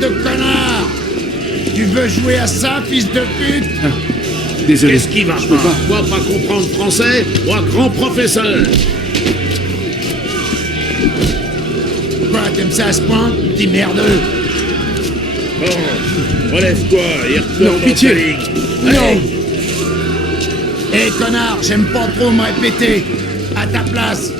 de connard! Tu veux jouer à ça, fils de pute? Désolé. Qu'est-ce qui va pas? Toi pas comprendre français? Moi grand professeur! Quoi, t'aimes ça à ce point, petit merdeux? Bon, relève-toi et retourne Non, dans pitié. ta ligue. Non! Hé connard, j'aime pas trop me répéter! À ta place!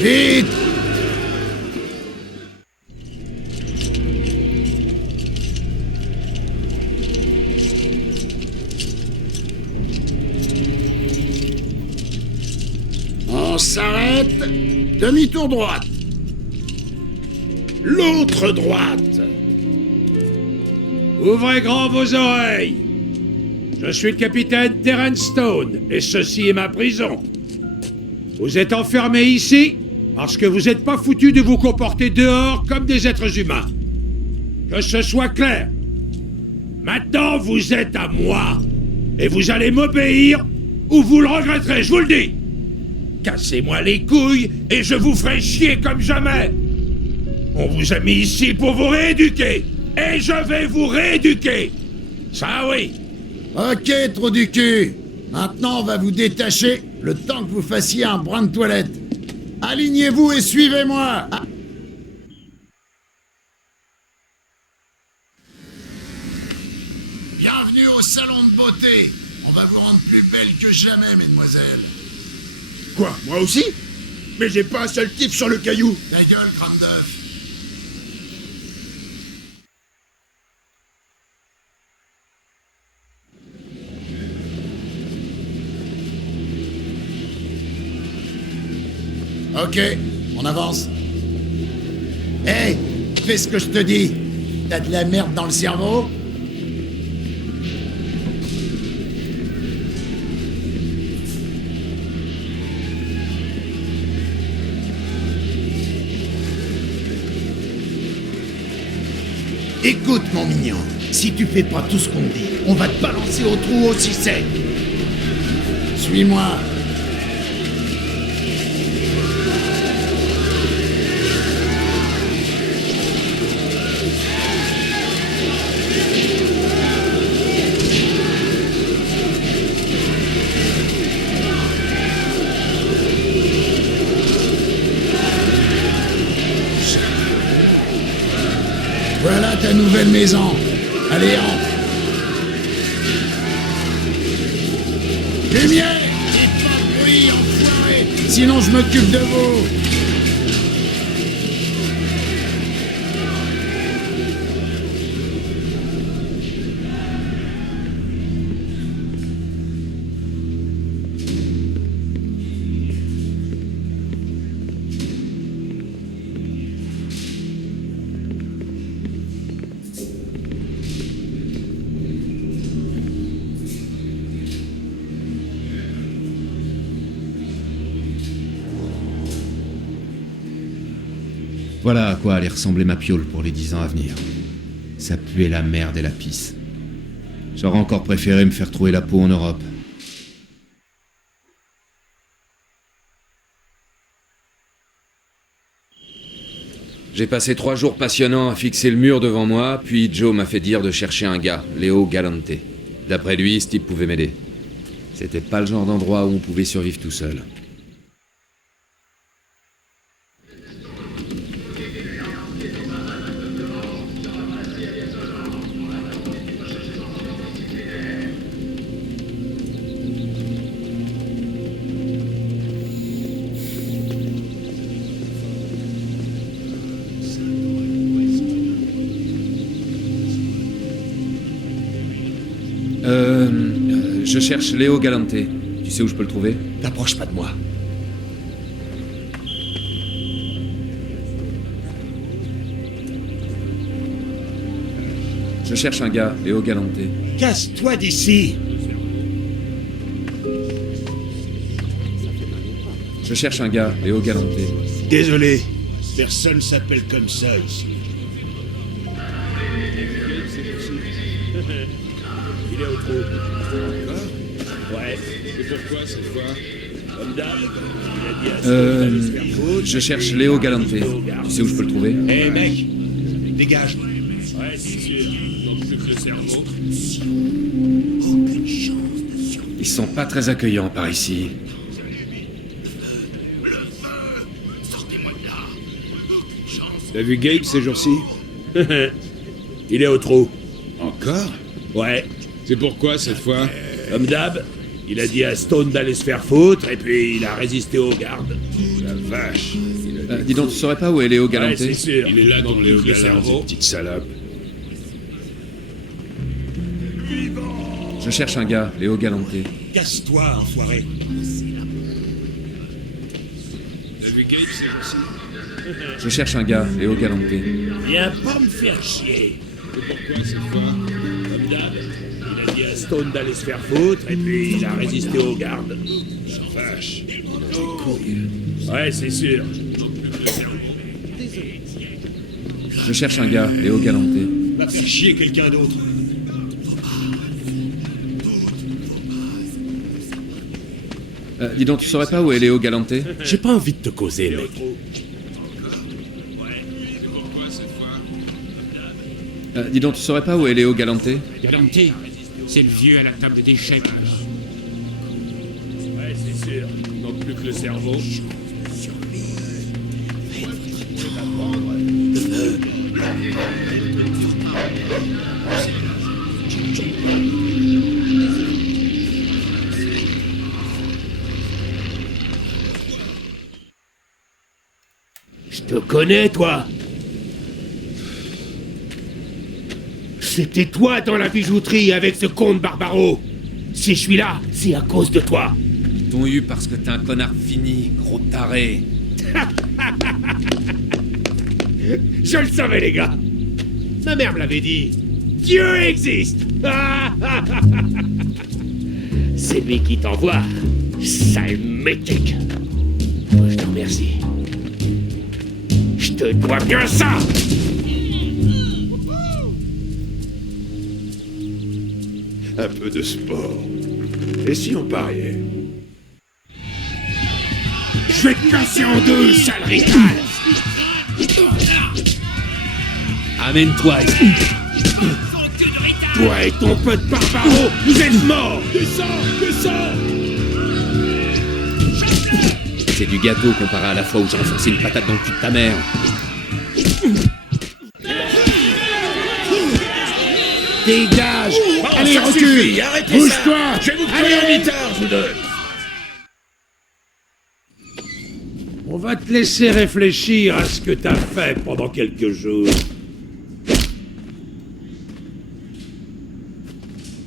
Vite! On s'arrête. Demi-tour droite. L'autre droite! Ouvrez grand vos oreilles. Je suis le capitaine Terence Stone, et ceci est ma prison. Vous êtes enfermés ici parce que vous n'êtes pas foutus de vous comporter dehors comme des êtres humains. Que ce soit clair. Maintenant, vous êtes à moi. Et vous allez m'obéir ou vous le regretterez, je vous le dis. Cassez-moi les couilles et je vous ferai chier comme jamais. On vous a mis ici pour vous rééduquer. Et je vais vous rééduquer. Ça oui. Ok, trou du cul. Maintenant, on va vous détacher le temps que vous fassiez un brin de toilette. Alignez-vous et suivez-moi. Ah. Bienvenue au salon de beauté. On va vous rendre plus belle que jamais, mesdemoiselles. Quoi, moi aussi? Mais j'ai pas un seul type sur le caillou. Ta gueule, crâne d'œuf. Ok, on avance. Hé, fais ce que je te dis. T'as de la merde dans le cerveau? Écoute, mon mignon, si tu fais pas tout ce qu'on te dit, on va te balancer au trou aussi sec. Suis-moi. Voilà ta nouvelle maison. Allez, entre. Lumière! Dites pas de bruit, enfoiré! Sinon je m'occupe de vous! Voilà à quoi allait ressembler ma piole pour les 10 ans à venir. Ça puait la merde et la pisse. J'aurais encore préféré me faire trouver la peau en Europe. J'ai passé 3 jours passionnants à fixer le mur devant moi, puis Joe m'a fait dire de chercher un gars, Léo Galante. D'après lui, ce type pouvait m'aider. C'était pas le genre d'endroit où on pouvait survivre tout seul. Je cherche Léo Galante. Tu sais où je peux le trouver? T'approches pas de moi. Je cherche un gars, Léo Galante. Casse-toi d'ici. Je cherche un gars, Léo Galante. Désolé. Personne s'appelle comme ça ici. Il est au trou. Je cherche Léo Galante. Tu sais où je peux le trouver? Eh mec, dégage. Ouais, c'est sûr. Donc plus que le cerveau. Ils sont pas très accueillants par ici. T'as vu Gabe ces jours-ci? Il est au trou. Encore? Ouais. C'est pourquoi cette fois? Comme d'hab, il a dit à Stone d'aller se faire foutre et puis il a résisté aux gardes. La vache. Dis donc, tu saurais pas où est Léo Galante? Ouais, c'est sûr. Il est là dans Léo le Galante, cerveau. petite salope. Je cherche un gars, Léo Galante. Casse-toi, enfoiré. T'as vu Gabe ces jours-ci? Je cherche un gars, Léo Galante. Viens pas me faire chier. C'est pourquoi cette fois? Comme d'hab, il a dit à Stone d'aller se faire foutre et puis il a résisté aux gardes. La vache. Ouais, c'est sûr. Je cherche un gars, Léo Galante. Va faire chier quelqu'un d'autre. Dis donc, tu saurais pas où est Léo Galante? J'ai pas envie de te causer, mec. Dis donc, tu saurais pas où est Léo Galante? Galante, c'est le vieux à la table d'échecs. Ouais, c'est sûr. Il manque plus que le cerveau. Je te connais, toi. C'était toi dans la bijouterie avec ce con de Barbaro. Si je suis là, c'est à cause de toi. Ils t'ont eu parce que t'es un connard fini, gros taré. Je le savais, les gars. Ma mère me l'avait dit. Dieu existe. C'est lui qui t'envoie, sale métique. Moi, je te remercie. Je te dois bien ça. Un peu de sport. Et si on pariait? Je vais te casser en deux, sale rital. Amène-toi ici. Toi et ton pote Barbaro, vous êtes morts. Descends. C'est du gâteau comparé à la fois où j'ai enfoncé une patate dans le cul de ta mère. Dégage. Allez, ça recule. suffit, arrêtez Bouge-toi. ça. Je vais vous créer un mitard, vous deux. On va te laisser réfléchir à ce que t'as fait pendant quelques jours.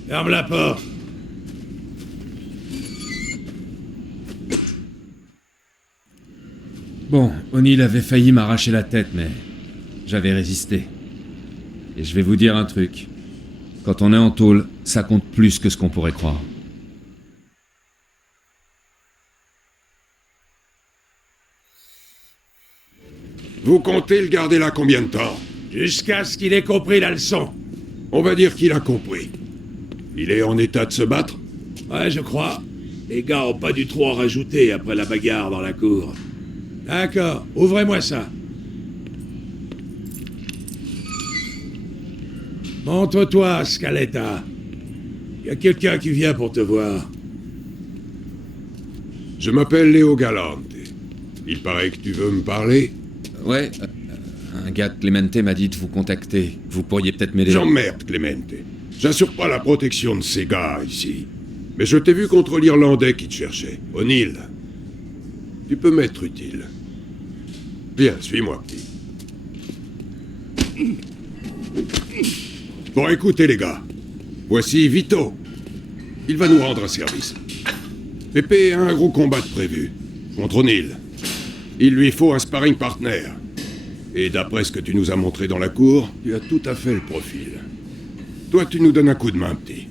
Ferme la porte. Bon, O'Neill avait failli m'arracher la tête, mais j'avais résisté. Et je vais vous dire un truc. Quand on est en tôle, ça compte plus que ce qu'on pourrait croire. Vous comptez le garder là combien de temps? Jusqu'à ce qu'il ait compris la leçon. On va dire qu'il a compris. Il est en état de se battre? Ouais, je crois. Les gars ont pas dû trop en rajouter après la bagarre dans la cour. D'accord, ouvrez-moi ça. Montre-toi, Scaletta. Y a quelqu'un qui vient pour te voir. Je m'appelle Léo Galante. Il paraît que tu veux me parler? Ouais, un gars de Clemente m'a dit de vous contacter. Vous pourriez peut-être m'aider. J'emmerde, Clemente. J'assure pas la protection de ces gars ici. Mais je t'ai vu contre l'Irlandais qui te cherchait, O'Neill. Tu peux m'être utile. Viens, suis-moi, petit. Bon, écoutez, les gars. Voici Vito. Il va nous rendre un service. Pépé a un gros combat de prévu. Contre O'Neill. Il lui faut un sparring partner. Et d'après ce que tu nous as montré dans la cour, tu as tout à fait le profil. Toi, tu nous donnes un coup de main, petit.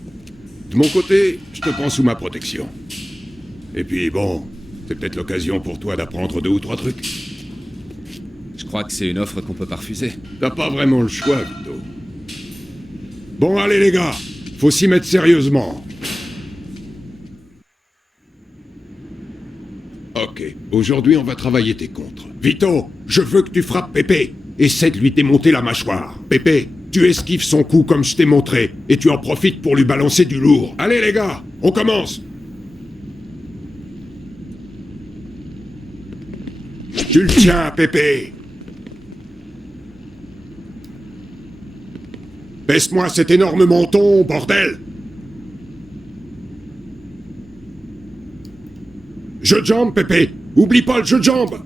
De mon côté, je te prends sous ma protection. Et puis, bon, c'est peut-être l'occasion pour toi d'apprendre 2 ou 3 trucs. Je crois que c'est une offre qu'on peut pas refuser. T'as pas vraiment le choix, Vito. Bon, allez, les gars. Faut s'y mettre sérieusement. Ok, aujourd'hui on va travailler tes contres. Vito, je veux que tu frappes Pépé. Essaie de lui démonter la mâchoire. Pépé, tu esquives son coup comme je t'ai montré, et tu en profites pour lui balancer du lourd. Allez les gars, on commence. Tu le tiens, Pépé. Baisse-moi cet énorme menton, bordel. Jeu de jambes, Pépé. Oublie pas le jeu de jambes.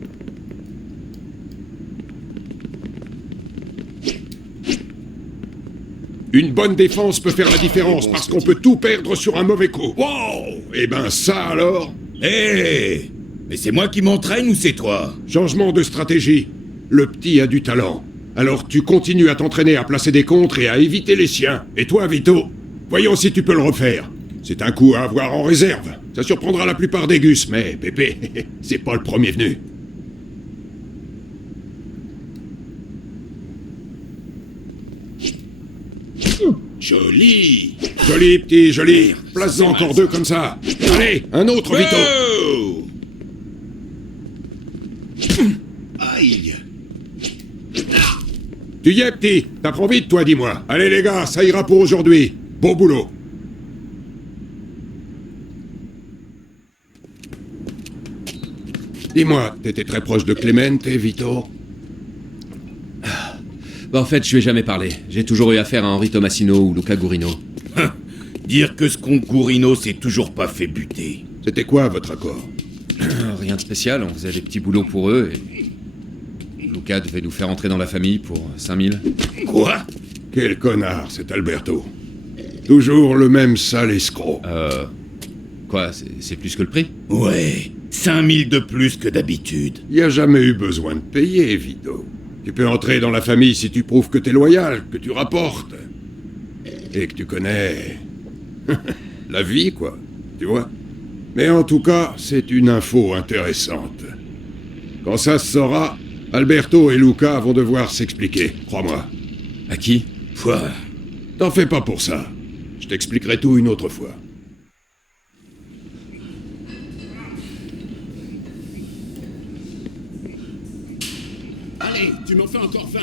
Une bonne défense peut faire la différence, parce qu'on peut tout perdre sur un mauvais coup. Wow! Eh ben ça alors. Hé! Mais c'est moi qui m'entraîne ou c'est toi? Changement de stratégie. Le petit a du talent. Alors tu continues à t'entraîner à placer des contres et à éviter les siens. Et toi, Vito, voyons si tu peux le refaire. C'est un coup à avoir en réserve. Ça surprendra la plupart des gus, mais Pépé, c'est pas le premier venu. Joli! Joli, petit, joli. Place-en encore deux comme ça. Allez, un autre, Vito. Oh! Aïe! Tu y es, petit. T'apprends vite, toi, dis-moi. Allez, les gars, ça ira pour aujourd'hui. Bon boulot. Dis-moi, t'étais très proche de Clemente, Vito? Bah en fait, je lui ai jamais parlé. J'ai toujours eu affaire à Henri Tomasino ou Luca Gurino. Dire que ce compte Gourino s'est toujours pas fait buter. C'était quoi, votre accord? Rien de spécial, on faisait des petits boulots pour eux et... Luca devait nous faire entrer dans la famille pour 5000. Quoi? Quel connard, cet Alberto. Toujours le même sale escroc. Quoi, c'est plus que le prix? Ouais, 5000 de plus que d'habitude. Y a jamais eu besoin de payer, Vito. Tu peux entrer dans la famille si tu prouves que t'es loyal, que tu rapportes. Et que tu connais... la vie, quoi. Tu vois? Mais en tout cas, c'est une info intéressante. Quand ça se saura, Alberto et Luca vont devoir s'expliquer, crois-moi. À qui? Quoi? T'en fais pas pour ça. Je t'expliquerai tout une autre fois. Allez, tu m'en fais encore 20.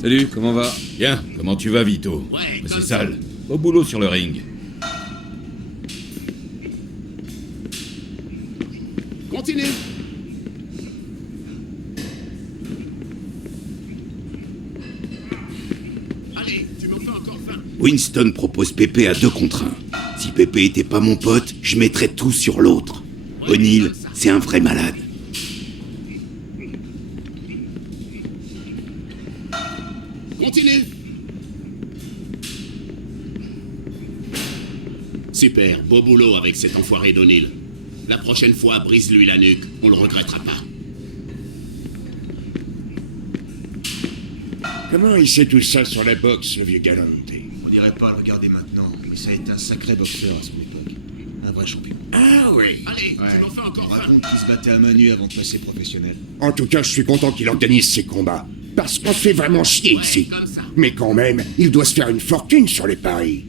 Salut, comment va? Bien, comment tu vas, Vito? Ouais, Mais comme c'est sale. Au boulot sur le ring. Continue. Allez, tu m'en fais encore 20. Winston propose Pépé à 2 contre 1. Si Pépé était pas mon pote, je mettrais tout sur l'autre. O'Neill, c'est un vrai malade. Continue. Super, beau boulot avec cet enfoiré d'O'Neill. La prochaine fois, brise-lui la nuque, on le regrettera pas. Comment il sait tout ça sur la boxe, le vieux Galante? On dirait pas le regarder maintenant, mais ça a été un sacré boxeur à son époque. Un vrai champion. Ah oui. Allez, tu m'en fais On encore 20. raconte qu'il se battait à main nue avant de passer professionnel. En tout cas, je suis content qu'il organise ses combats. Parce qu'on se fait vraiment chier ici. Comme ça. Mais quand même, il doit se faire une fortune sur les paris.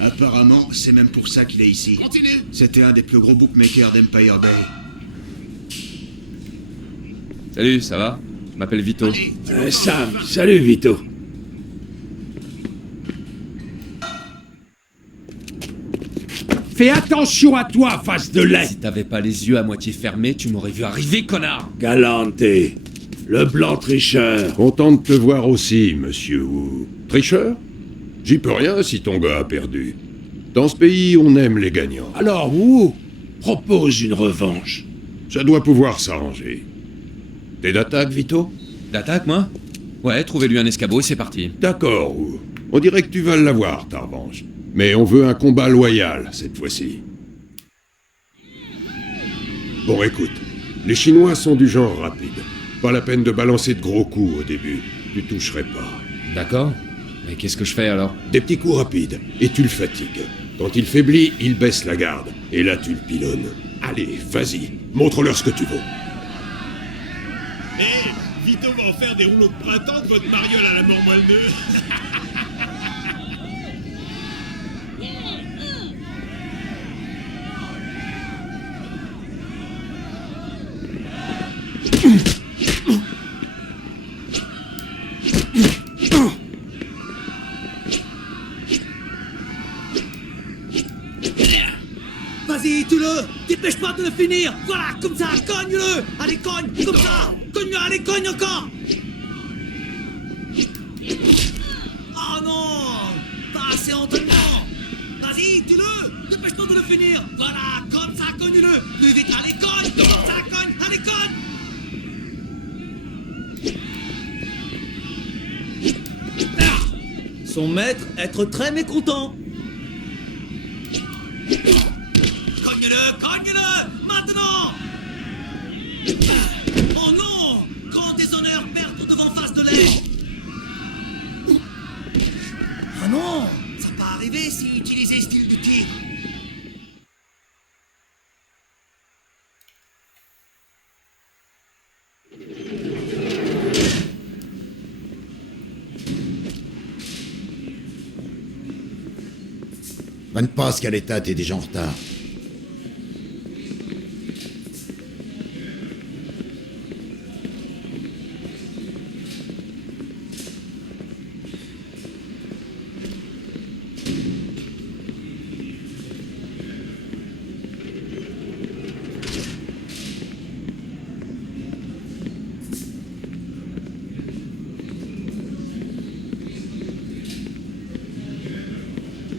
Apparemment, c'est même pour ça qu'il est ici. Continue. C'était un des plus gros bookmakers d'Empire Bay. Salut, ça va? Je m'appelle Vito. Sam, salut Vito. Fais attention à toi, face de lait. Si t'avais pas les yeux à moitié fermés, tu m'aurais vu arriver, connard! Galante, le blanc tricheur. Content de te voir aussi, monsieur Wu. Tricheur? J'y peux rien si ton gars a perdu. Dans ce pays, on aime les gagnants. Alors, Wu propose une revanche. Ça doit pouvoir s'arranger. T'es d'attaque, Vito? D'attaque, moi? Ouais, trouvez-lui un escabeau et c'est parti. D'accord, Wu. On dirait que tu vas l'avoir, ta revanche. Mais on veut un combat loyal, cette fois-ci. Bon, écoute. Les Chinois sont du genre rapide. Pas la peine de balancer de gros coups au début. Tu toucherais pas. D'accord. Mais qu'est-ce que je fais alors? Des petits coups rapides, et tu le fatigues. Quand il faiblit, il baisse la garde. Et là, tu le pilonnes. Allez, vas-y. Montre-leur ce que tu vaux. Hé, Vito va en faire des rouleaux de printemps de votre mariole à la mort moelleux. Vas-y, tue-le. Dépêche-toi de le finir. Voilà, comme ça, cogne-le. Allez, cogne, comme ça. Cogne-le, allez, cogne encore. Oh non, pas assez entraînement. Vas-y, tue-le. Dépêche-toi de le finir. Voilà, comme ça, cogne-le. Plus vite, allez, cogne. Comme ça, cogne, allez, cogne. Son maître être très mécontent. Cogne-le, cogne-le, maintenant. Oh non, grand déshonneur, perdre devant face de l'air. Ah non, ça peut arriver si utilisé style du tigre. Prenne pas, Scaletta, t'es déjà en retard.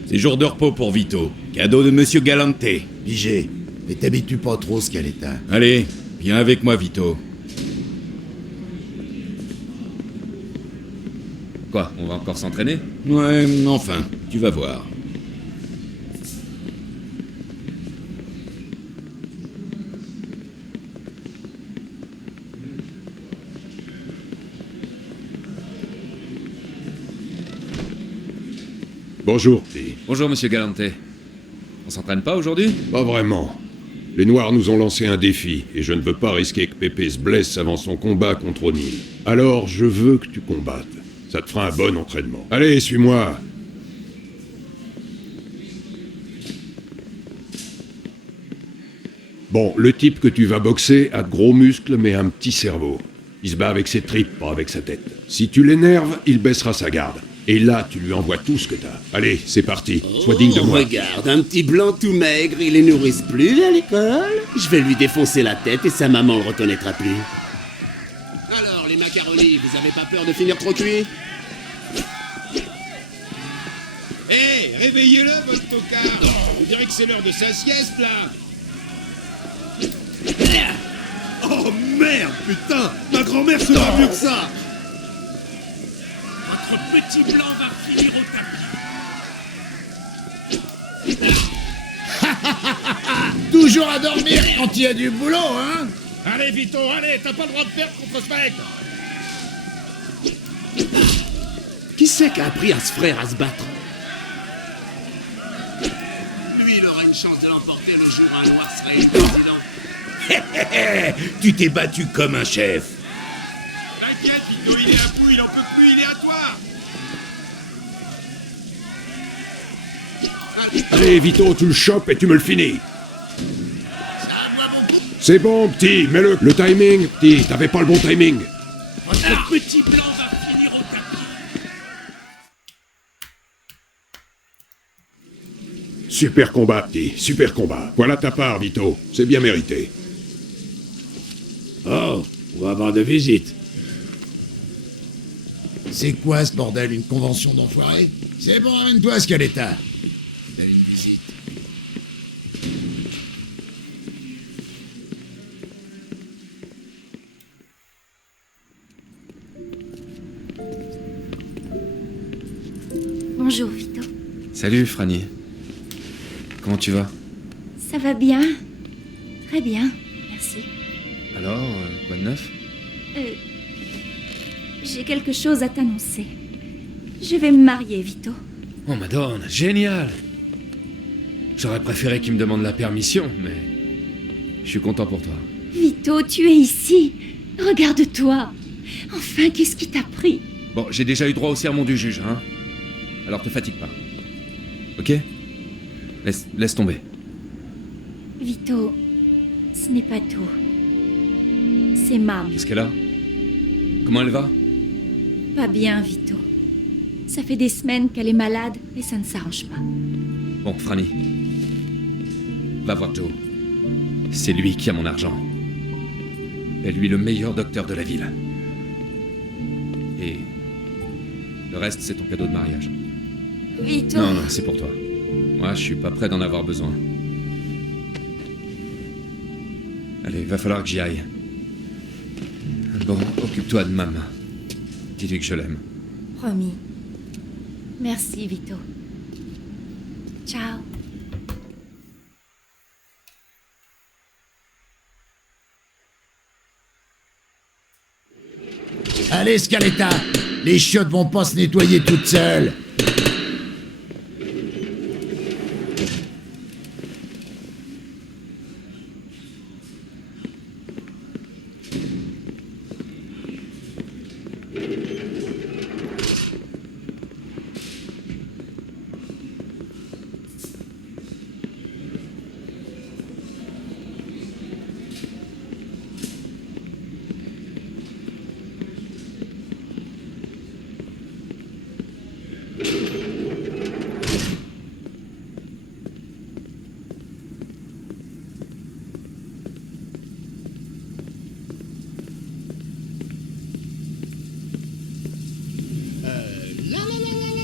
C'est jour de repos pour Vito. Cadeau de Monsieur Galante. Pigé, mais t'habitues pas trop, Scaletta. Allez, viens avec moi, Vito. Quoi, on va encore s'entraîner? Ouais, enfin, tu vas voir. Bonjour, petit. Bonjour, monsieur Galante. On s'entraîne pas aujourd'hui? Pas vraiment. Les Noirs nous ont lancé un défi, et je ne veux pas risquer que Pépé se blesse avant son combat contre O'Neill. Alors, je veux que tu combattes. Ça te fera un bon entraînement. Allez, suis-moi. Bon, le type que tu vas boxer a de gros muscles mais un petit cerveau. Il se bat avec ses tripes, pas avec sa tête. Si tu l'énerves, il baissera sa garde. Et là, tu lui envoies tout ce que t'as. Allez, c'est parti. Sois digne de moi. Regarde, un petit blanc tout maigre, il les nourrisse plus à l'école. Je vais lui défoncer la tête et sa maman le reconnaîtra plus. Alors, les macaronis, vous avez pas peur de finir trop cuit? Hé, réveillez-le, votre tocard. On dirait que c'est l'heure de sa sieste, là. Oh merde, putain. Ma grand-mère sera mieux que ça. Votre petit blanc va finir au tapis. Toujours à dormir quand il y a du boulot, hein? Allez, Vito, allez, t'as pas le droit de perdre contre ce mec. Qui c'est qui a appris à ce frère à se battre? Lui, il aura une chance de l'emporter le jour où un noir serait élu président. Tu t'es battu comme un chef. T'inquiète, Vito, il est à bout, il en peut plus, il est à toi. Allez, Vito, tu le chopes et tu me le finis. C'est bon, petit, mets-le. Le timing, petit, t'avais pas le bon timing. Votre petit blanc va finir au tapis. Super combat, petit, super combat. Voilà ta part, Vito. C'est bien mérité. Oh, on va avoir de visite. C'est quoi ce bordel, une convention d'enfoirés? C'est bon, ramène-toi, Scaletta. T'as une visite. Bonjour, Vito. Salut, Franny. Comment tu vas? Ça va bien? Très bien, merci. Alors, quoi de neuf? J'ai quelque chose à t'annoncer. Je vais me marier, Vito. Oh, Madone, génial! J'aurais préféré qu'il me demande la permission, mais... Je suis content pour toi. Vito, tu es ici. Regarde-toi. Enfin, qu'est-ce qui t'a pris? Bon, j'ai déjà eu droit au sermon du juge, hein? Alors te fatigue pas. Ok? Laisse tomber. Vito, ce n'est pas tout. C'est Mam. Qu'est-ce qu'elle a? Comment elle va? Pas bien, Vito. Ça fait des semaines qu'elle est malade et ça ne s'arrange pas. Bon, Franny. Va voir Joe. C'est lui qui a mon argent. Fais-lui le meilleur docteur de la ville. Et... le reste, c'est ton cadeau de mariage. Vito. Non, c'est pour toi. Moi, je suis pas prêt d'en avoir besoin. Allez, va falloir que j'y aille. Bon, occupe-toi de maman. Dis-lui que je l'aime. Promis. Merci, Vito. Ciao. Allez, Scaletta, les chiottes vont pas se nettoyer toutes seules.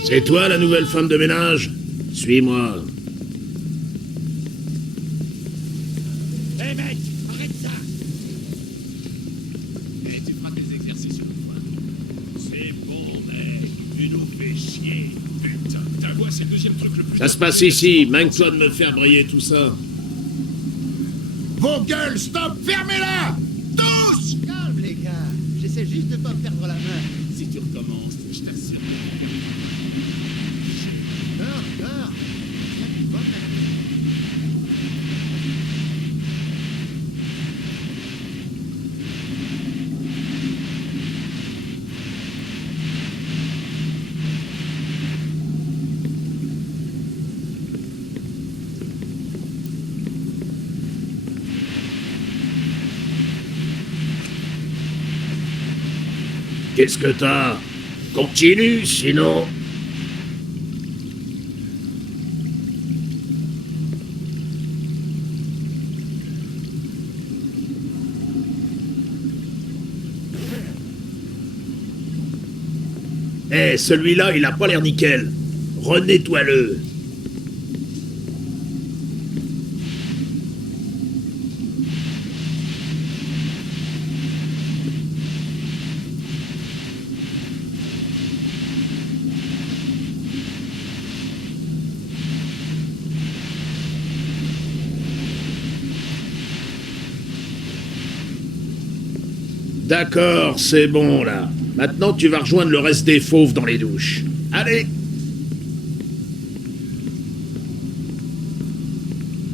C'est toi la nouvelle femme de ménage? Suis-moi. Hé mec, arrête ça! Et tu feras tes exercices une fois. C'est bon mec, tu nous fais chier. Putain, ta voix c'est le deuxième truc le plus... Ça se passe ici, manque-toi de me faire briller tout ça. Vos gueules, stop, fermez-la! Tous! Calme les gars, j'essaie juste de pas perdre la main. Si tu recommences, je t'assure. Peur. Qu'est-ce que t'as? Continue, sinon... Eh, celui-là, il a pas l'air nickel. Renettoie-le. D'accord, c'est bon là. Maintenant, tu vas rejoindre le reste des fauves dans les douches. Allez!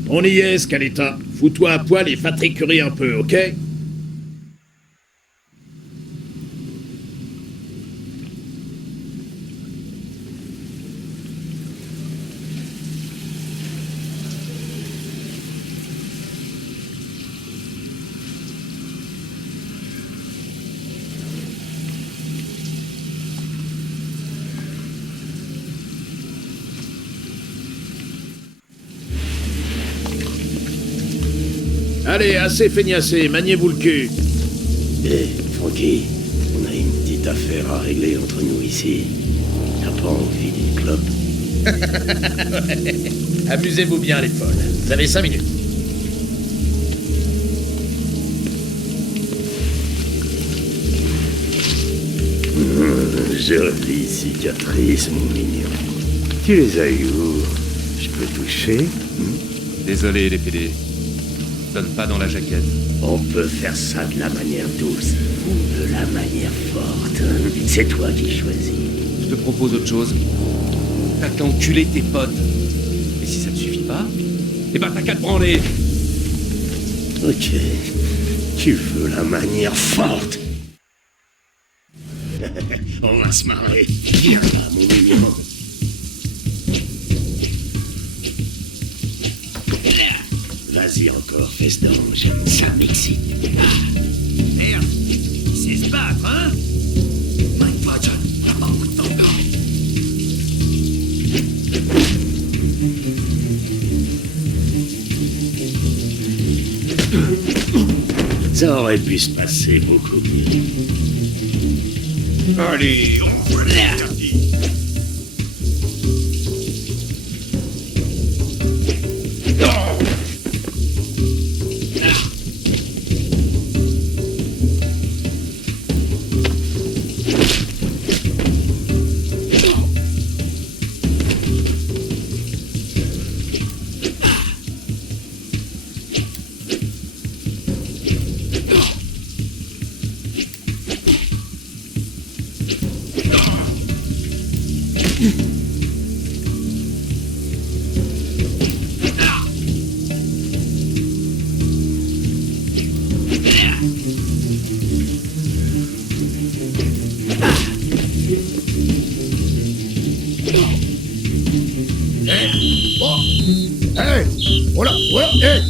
On y est, Scaletta. Fous-toi à poil et va te récurer un peu, ok? Allez, assez feignassé, maniez-vous le cul. Hé, Francky, on a une petite affaire à régler entre nous ici. T'as pas envie d'une clope? Amusez-vous bien, les folles. Vous avez 5 minutes. Jolie cicatrice, mon mignon. Tu les as eu où? Je peux toucher? Désolé, les PD. Donne pas dans la jaquette. On peut faire ça de la manière douce ou de la manière forte. C'est toi qui choisis. Je te propose autre chose. T'as qu'à enculer tes potes. Et si ça te suffit pas, eh ben t'as qu'à te branler. Ok. Tu veux la manière forte? On va se marrer. Viens là, mon mignon. Vas-y encore, fesse d'ange. Ça m'excite. Merde, c'est se battre, hein? My father, Ça aurait pu se passer beaucoup mieux. Allez, on va l'interdire.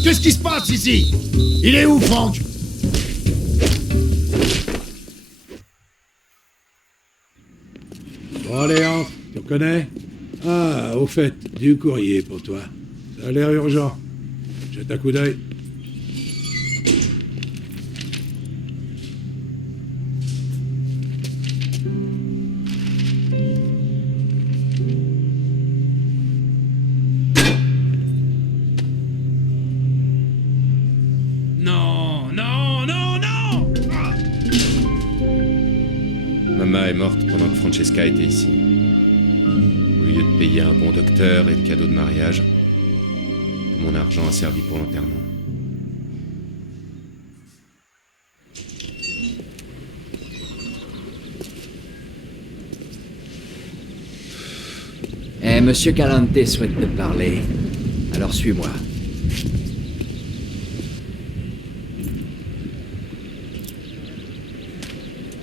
Qu'est-ce qui se passe ici? Il est où, Franck? Bon, allez, entre. Tu reconnais? Ah, au fait, du courrier pour toi. Ça a l'air urgent. Jette un coup d'œil. Mama est morte pendant que Francesca était ici. Au lieu de payer un bon docteur et le cadeau de mariage, tout mon argent a servi pour l'enterrement. Monsieur Galante souhaite te parler. Alors suis-moi.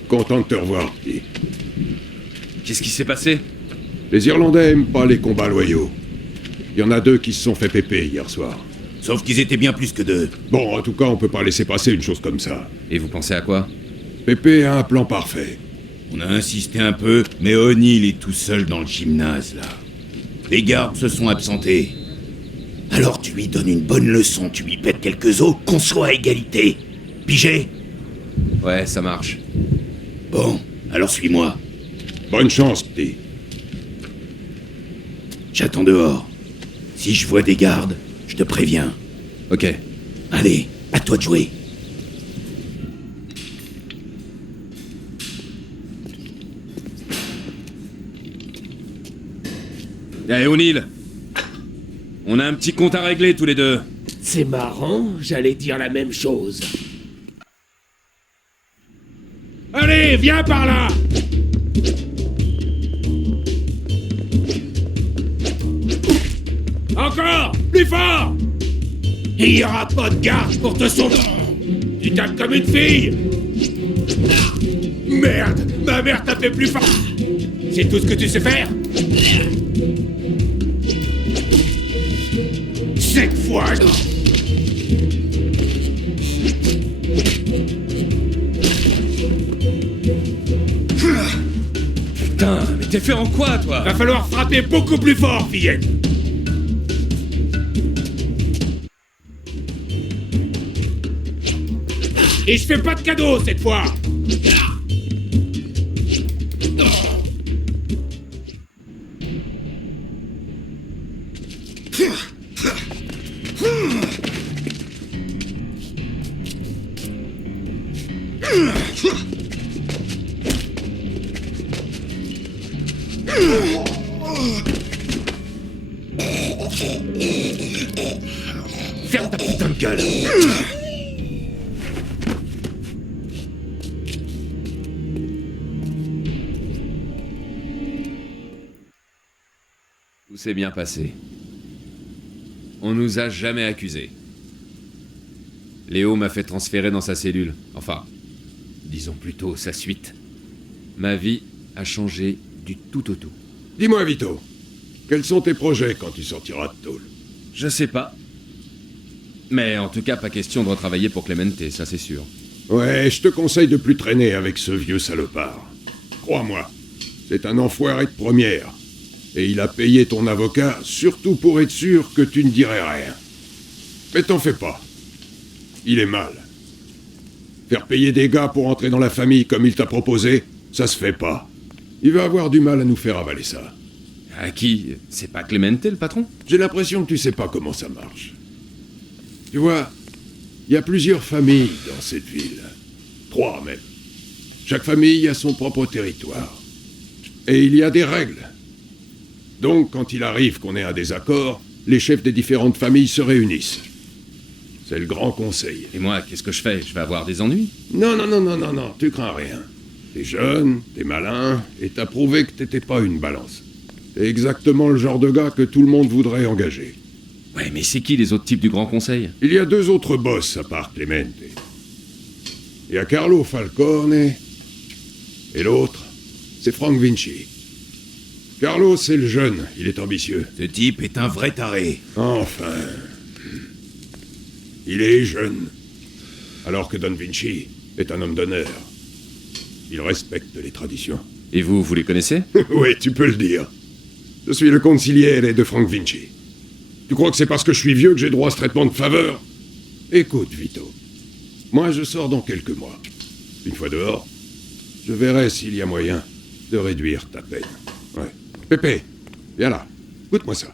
Content de te revoir, petit. Qu'est-ce qui s'est passé? Les Irlandais aiment pas les combats loyaux. Il y en a 2 qui se sont fait péper hier soir. Sauf qu'ils étaient bien plus que 2. Bon, en tout cas, on peut pas laisser passer une chose comme ça. Et vous pensez à quoi? Pépé a un plan parfait. On a insisté un peu, mais O'Neill est tout seul dans le gymnase, là. Les gardes se sont absentés. Alors tu lui donnes une bonne leçon, tu lui pètes quelques os, qu'on soit à égalité. Pigé? Ouais, ça marche. Bon, alors suis-moi. Bonne chance, petit. J'attends dehors. Si je vois des gardes, je te préviens. Ok. Allez, à toi de jouer. Eh, O'Neill, on a un petit compte à régler tous les deux. C'est marrant, j'allais dire la même chose. Allez, viens par là! Encore! Plus fort! Il n'y aura pas de garde pour te sauver! Tu tapes comme une fille! Merde! Ma mère t'a fait plus fort! C'est tout ce que tu sais faire? Cette fois... Putain, mais t'es fait en quoi, toi? Va falloir frapper beaucoup plus fort, fillette! Et je fais pas de cadeau cette fois! Ferme ta putain de gueule. Tout s'est bien passé. On nous a jamais accusés. Léo m'a fait transférer dans sa cellule. Enfin, disons plutôt sa suite. Ma vie a changé du tout au tout. Dis-moi, Vito, quels sont tes projets quand tu sortiras de tôle? Je sais pas. Mais en tout cas, pas question de retravailler pour Clemente, ça c'est sûr. Ouais, je te conseille de plus traîner avec ce vieux salopard. Crois-moi, c'est un enfoiré de première. Et il a payé ton avocat surtout pour être sûr que tu ne dirais rien. Mais t'en fais pas. il est mal. Faire payer des gars pour entrer dans la famille comme il t'a proposé, ça se fait pas. Il va avoir du mal à nous faire avaler ça. À qui? C'est pas Clemente, le patron? J'ai l'impression que tu sais pas comment ça marche. Tu vois, il y a plusieurs familles dans cette ville. 3 même. Chaque famille a son propre territoire. Et il y a des règles. Donc, quand il arrive qu'on ait un désaccord, les chefs des différentes familles se réunissent. C'est le grand conseil. Et moi, qu'est-ce que je fais? Je vais avoir des ennuis? Non, tu crains rien. T'es jeune, t'es malin, et t'as prouvé que t'étais pas une balance. T'es exactement le genre de gars que tout le monde voudrait engager. Ouais, mais c'est qui les autres types du Grand Conseil? Il y a 2 autres boss à part Clemente. Il y a Carlo Falcone, et l'autre, c'est Frank Vinci. Carlo, c'est le jeune, il est ambitieux. Ce type est un vrai taré. Enfin... Il est jeune. Alors que Don Vinci est un homme d'honneur. Il respecte les traditions. Et vous les connaissez? Oui, tu peux le dire. Je suis le consigliere de Frank Vinci. Tu crois que c'est parce que je suis vieux que j'ai droit à ce traitement de faveur? Écoute, Vito. Moi, je sors dans quelques mois. Une fois dehors, je verrai s'il y a moyen de réduire ta peine. Ouais. Pépé, viens là. Écoute-moi ça.